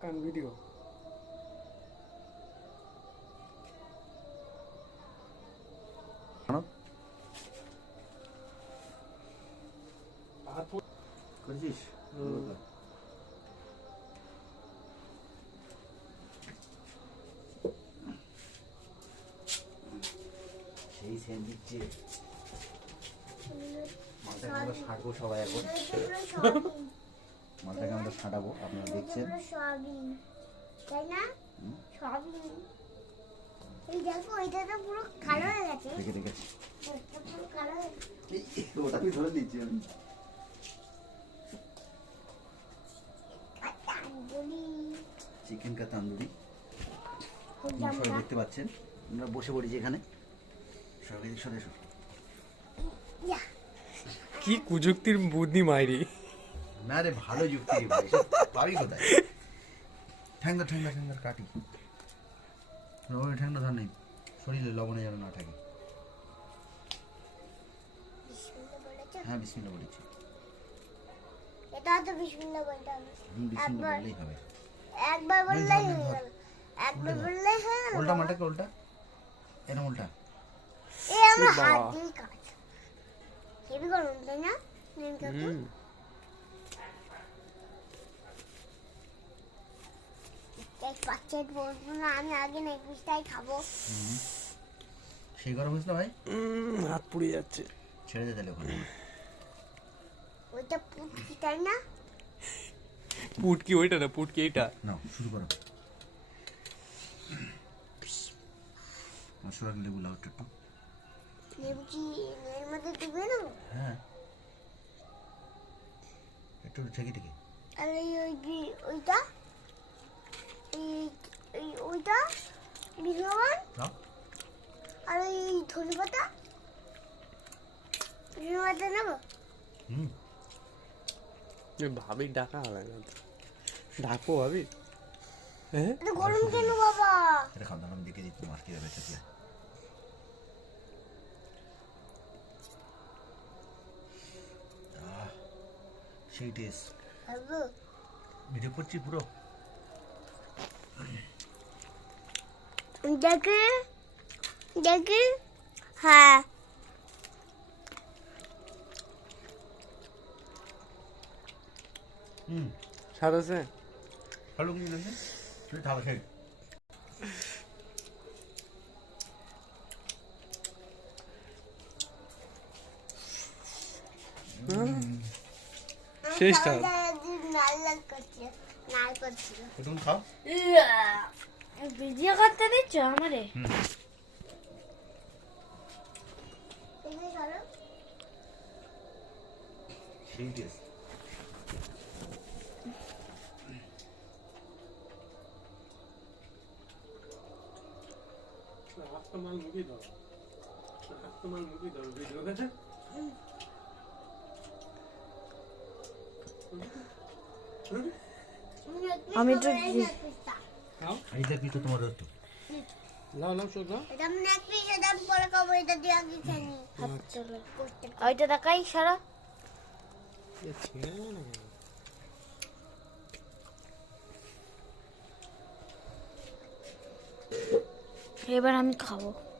কান ভিডিও করেছিস? সেই সেন্ট দিচ্ছে। মালটাকে আমরা ছাড়বো সবাই এখন। মালটাকে আমরা ছাড়াবো, আপনারা দেখছেন। তাই না? সয়াবিন। এই দেখো, এটা তো পুরো কালো হয়ে গেছে। দেখে দেখেছি। এটা পুরো কালো হয়ে গেছে। ওটা আমি ধরে নিচ্ছি আমি। তান্দুরি। চিকেন কা তান্দুরি খুঁজলাম সবাই না। দেখতে পাচ্ছেন। আমরা বসে পড়েছি এখানে। সবাই এদিক সরে এসো। ইয়া, কি কুযুক্তির বুদ্ধি মাইরি। না রে, ভালো যুক্তি রে ভাই, এসব পাবি কোথায়? ঠ্যাংদা ঠ্যাংদা ঠ্যাংদা কাটি। ওই ঠ্যাংদা ধর নেই, শরীরে লবণে যেন না থাকে। বিসমিল্লাহ বলেছো? হ্যাঁ, বিসমিল্লাহ বলেছি। এটা তো বিসমিল্লাহ বলতে হবে। বিসমিল্লাহ বললেই হবে। একবার বললেই ধর, হয়ে ধর। গেল। একবার উল্টে ধর। বললেই হয়ে গেল। উল্টা মালটাকে উল্টা, এরকম উল্টা। এই আমার বাবা। হাত দিয়ে কাজ। হেবি গরম তাই না? নিন কাকু। এক পাচ্ছেট বলবো না, আমি আগে নেক পিসটাই খাবো। সেই গরম হয়েছিল ভাই, হাত পুড়ে যাচ্ছে। ছেড়ে দে তাহলে ওখানে। ওইটা পুটকি তাই না? পুটকি ওইটা না, পুটকি এইটা। নাও শুরু করো। মশলা লেবু লাও একটু। লেবু কি এর মধ্যে দিবে না? হ্যাঁ, একটু ঠেকে ঠেকে। আর ওইটা ওইটা বিঘ্নবান নাও। আর ওই ধনে পাতা ধনে পাতা নেবো। হুম, ভাবি ডাকা হবে না তো। ডাকবো ভাবি। হ্যাঁ এটা গরম কেন বাবা? এটা খাওয়া দাওয়া দেখে দিচ্ছি মাছ কি যাবে খেতে। সেই টেস্ট। খাবো। ভিডিও করছি পুরো। দেখি দেখি। হ্যাঁ, হুম, স্বাদ আছে। ভালো কিছু লাগছে। তুই খাওয়া খেয়ে। শেষ খাওয়া স্বাদ। দাওয়া দিয়ে লাল লাল করছে, লাল করছিল। তুমি খাও। ভিডিও করতে দিচ্ছ আমারে? হুম, এখানে চলো। সেই টেস্ট। মাল মুখে দাও, মাল মুখে দাও ভিডিও দেখে। আমি তো এই দেখ তো তোমার তো। লাও লাও চোখ দাও। এটা আমি এক পিস দাম পরে খাবো, এটা দিয়ে আগে খেয়ে নি। ওইটা দেখাই সারা। এ ছিঁড়ে যাবে না কেন? এবার আমি খাবো।